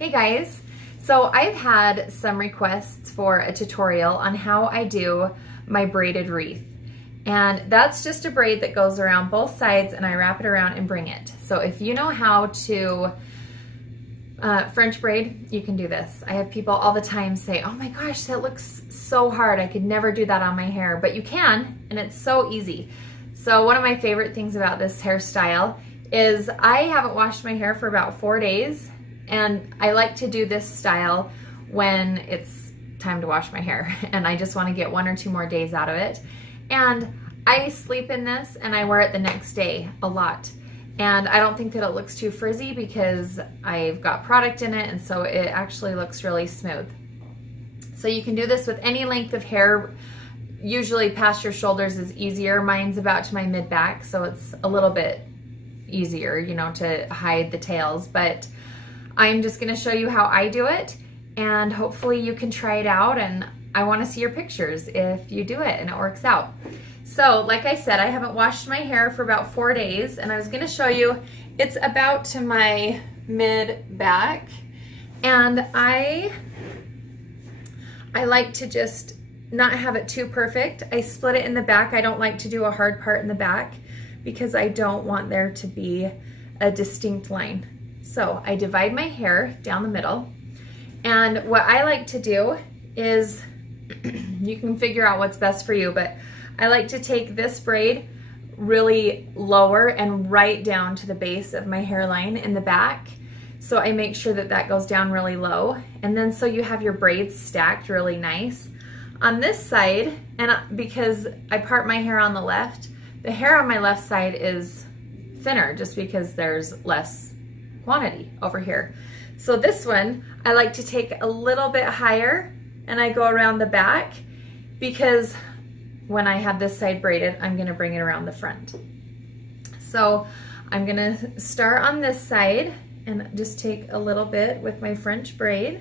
Hey guys, so I've had some requests for a tutorial on how I do my braided wreath. And that's just a braid that goes around both sides and I wrap it around and bring it. So if you know how to French braid, you can do this. I have people all the time say, oh my gosh, that looks so hard. I could never do that on my hair, but you can, and it's so easy. So one of my favorite things about this hairstyle is I haven't washed my hair for about 4 days, and I like to do this style when it's time to wash my hair and I just want to get 1 or 2 more days out of it. And I sleep in this and I wear it the next day a lot. And I don't think that it looks too frizzy because I've got product in it, and so it actually looks really smooth. So you can do this with any length of hair. Usually past your shoulders is easier. Mine's about to my mid-back, so it's a little bit easier, you know, to hide the tails. But I'm just gonna show you how I do it, and hopefully you can try it out, and I wanna see your pictures if you do it and it works out. So like I said, I haven't washed my hair for about 4 days, and I was gonna show you, it's about to my mid-back, and I like to just not have it too perfect. I split it in the back. I don't like to do a hard part in the back because I don't want there to be a distinct line. So I divide my hair down the middle, and what I like to do is, you can figure out what's best for you, but I like to take this braid really lower and right down to the base of my hairline in the back. So I make sure that that goes down really low, and then so you have your braids stacked really nice. On this side, and because I part my hair on the left, the hair on my left side is thinner just because there's less quantity over here. So this one, I like to take a little bit higher and I go around the back, because when I have this side braided, I'm gonna bring it around the front. So I'm gonna start on this side and just take a little bit with my French braid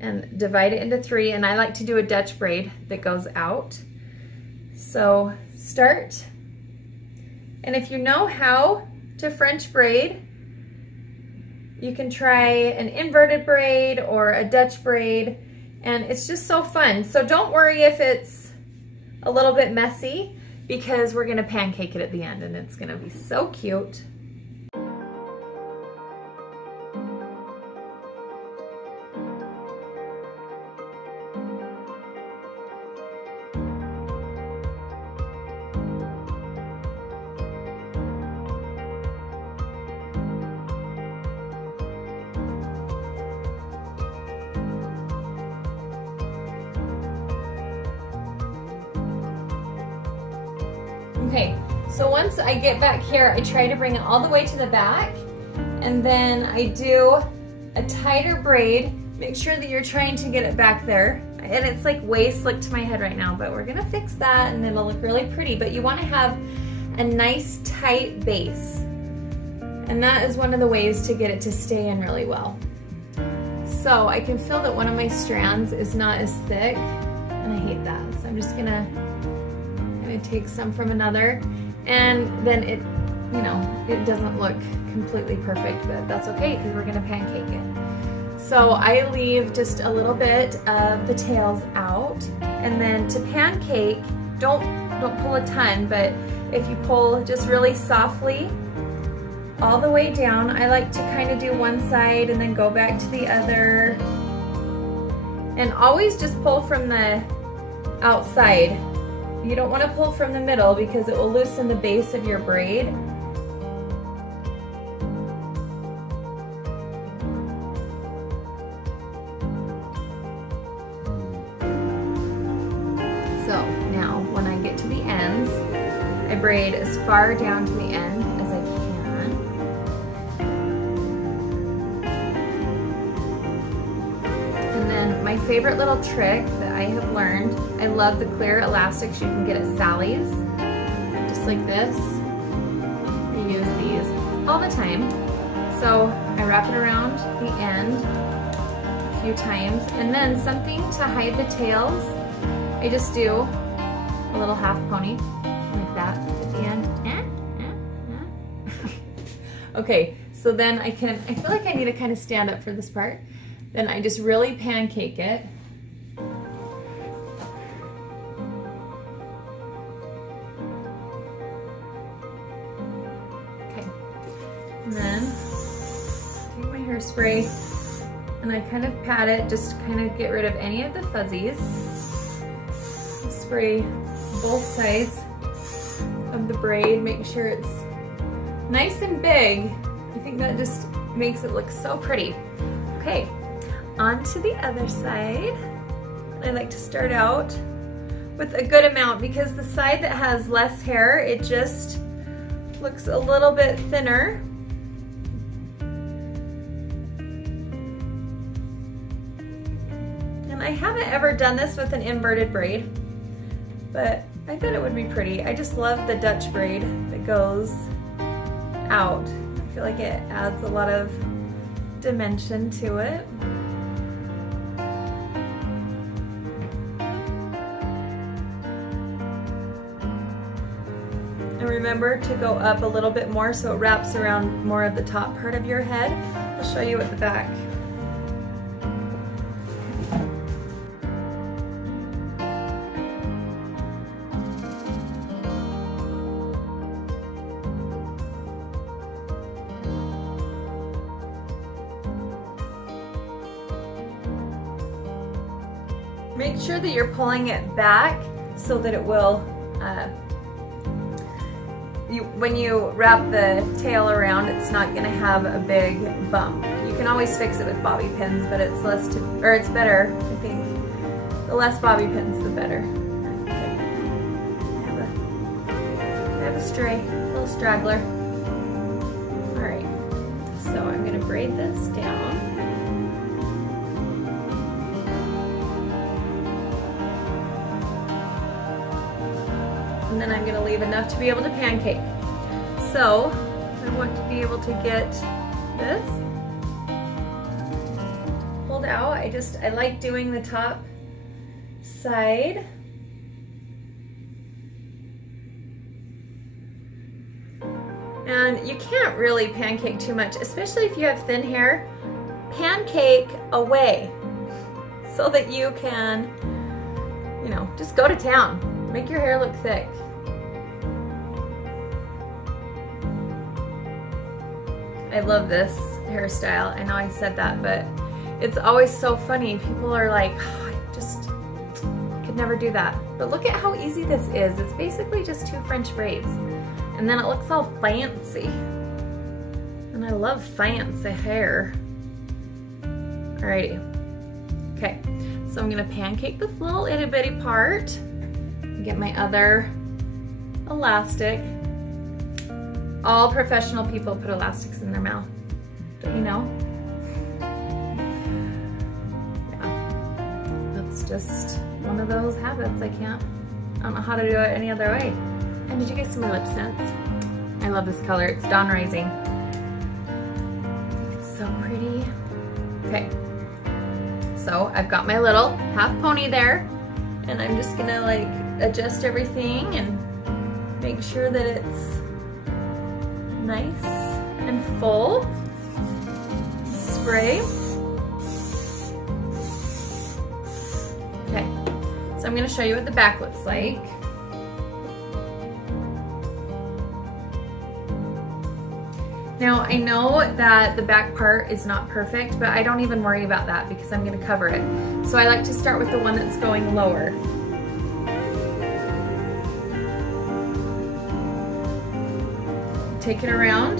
and divide it into 3, and I like to do a Dutch braid that goes out. So start, and if you know how to French braid, you can try an inverted braid or a Dutch braid, and it's just so fun. So don't worry if it's a little bit messy, because we're gonna pancake it at the end and it's gonna be so cute. Okay, so once I get back here, I try to bring it all the way to the back, and then I do a tighter braid. Make sure that you're trying to get it back there. And it's like way slick to my head right now, but we're gonna fix that and it'll look really pretty. But you wanna have a nice tight base. And that is one of the ways to get it to stay in really well. So I can feel that one of my strands is not as thick, and I hate that. So I'm just gonna take some from another, and then it, you know, it doesn't look completely perfect, but that's okay because we're gonna pancake it. So I leave just a little bit of the tails out, and then to pancake, don't pull a ton, but if you pull just really softly all the way down, I like to kind of do one side and then go back to the other, and always just pull from the outside. You don't want to pull from the middle because it will loosen the base of your braid. So now when I get to the ends, I braid as far down to the end as I can. And then my favorite little trick that I have learned, I love the clear elastics you can get at Sally's, just like this. I use these all the time. So I wrap it around the end a few times, and then something to hide the tails, I just do a little half pony like that at the end. Okay, So then I feel like I need to kind of stand up for this part. Then I just really pancake it. Okay, and then take my hairspray and I kind of pat it, just to kind of get rid of any of the fuzzies. Spray both sides of the braid, make sure it's nice and big. I think that just makes it look so pretty. Okay, on to the other side. I like to start out with a good amount because the side that has less hair, it just looks a little bit thinner. And I haven't ever done this with an inverted braid, but I bet it would be pretty. I just love the Dutch braid that goes out. I feel like it adds a lot of dimension to it. And remember to go up a little bit more so it wraps around more of the top part of your head. I'll show you at the back. Make sure that you're pulling it back so that it will, when you wrap the tail around, it's not gonna have a big bump. You can always fix it with bobby pins, but it's it's better, I think. The less bobby pins, the better. Okay. I have a stray, little straggler. All right, so I'm gonna braid this down. And then I'm going to leave enough to be able to pancake. So I want to be able to get this pulled out. I like doing the top side. And you can't really pancake too much, especially if you have thin hair. Pancake away so that you can, you know, just go to town. Make your hair look thick. I love this hairstyle. I know I said that, but it's always so funny. People are like, oh, I just could never do that. But look at how easy this is. It's basically just 2 French braids. And then it looks all fancy. And I love fancy hair. Alrighty. Okay, so I'm gonna pancake this little itty bitty part. Get my other elastic. All professional people put elastics in their mouth. Don't you know? Yeah. That's just one of those habits. I don't know how to do it any other way. And did you guys see my lip scents? I love this color. It's Dawn Rising. It's so pretty. Okay. So I've got my little half pony there, and I'm just gonna like adjust everything and make sure that it's nice and full. Spray. Okay, so I'm gonna show you what the back looks like. Now I know that the back part is not perfect, but I don't even worry about that because I'm gonna cover it. So I like to start with the one that's going lower. Take it around,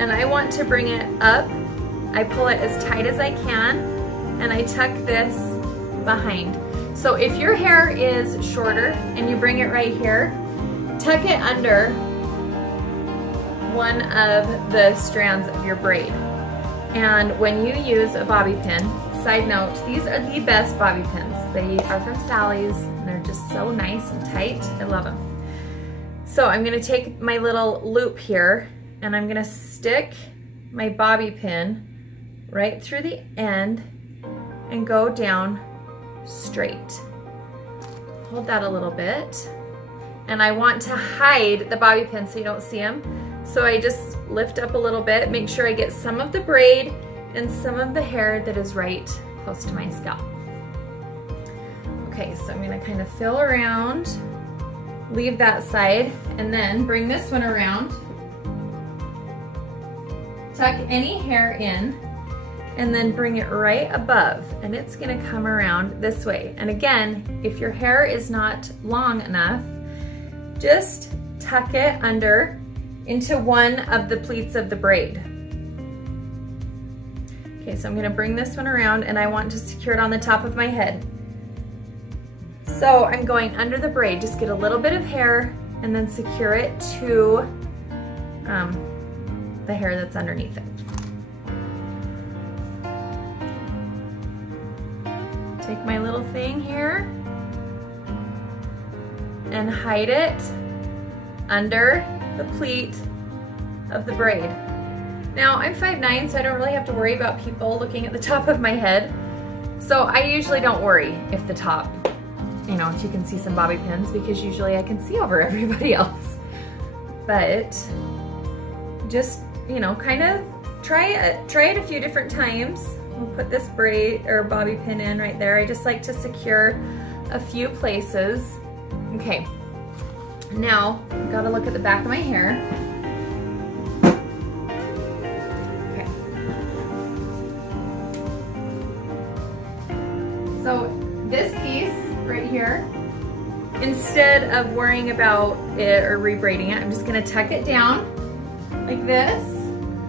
and I want to bring it up. I pull it as tight as I can, and I tuck this behind. So if your hair is shorter and you bring it right here, tuck it under one of the strands of your braid. And when you use a bobby pin, side note, these are the best bobby pins. They are from Sally's, and they're just so nice and tight. I love them. So I'm gonna take my little loop here, and I'm gonna stick my bobby pin right through the end and go down straight. Hold that a little bit. and I want to hide the bobby pins so you don't see them. So I just lift up a little bit, make sure I get some of the braid and some of the hair that is right close to my scalp. Okay, so I'm gonna kind of fill around, leave that side, and then bring this one around. Tuck any hair in, and then bring it right above, and it's gonna come around this way. And again, if your hair is not long enough, just tuck it under into one of the pleats of the braid. Okay, so I'm gonna bring this one around, and I want to secure it on the top of my head. So I'm going under the braid, just get a little bit of hair and then secure it to the hair that's underneath it. Take my little thing here and hide it under the pleat of the braid. Now I'm 5'9", so I don't really have to worry about people looking at the top of my head. So I usually don't worry if the top, you know, if you can see some bobby pins, because usually I can see over everybody else. But just, you know, kind of try it a few different times. We'll put this braid or bobby pin in right there. I just like to secure a few places. Okay, now I've got to look at the back of my hair. Okay. So this piece right here, instead of worrying about it or rebraiding it, I'm just gonna tuck it down like this,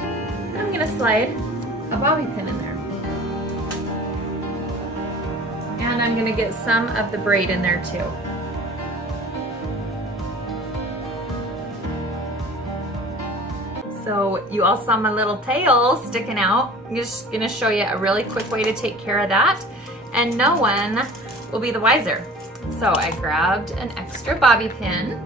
and I'm gonna slide a bobby pin in there. And I'm gonna get some of the braid in there too. So you all saw my little tail sticking out. I'm just gonna show you a really quick way to take care of that, and no one will be the wiser. So I grabbed an extra bobby pin.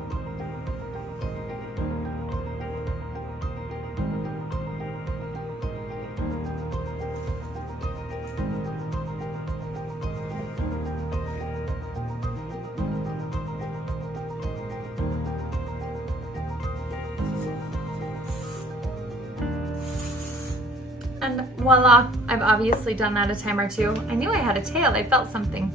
And voila, I've obviously done that a time or two. I knew I had a tail, I felt something.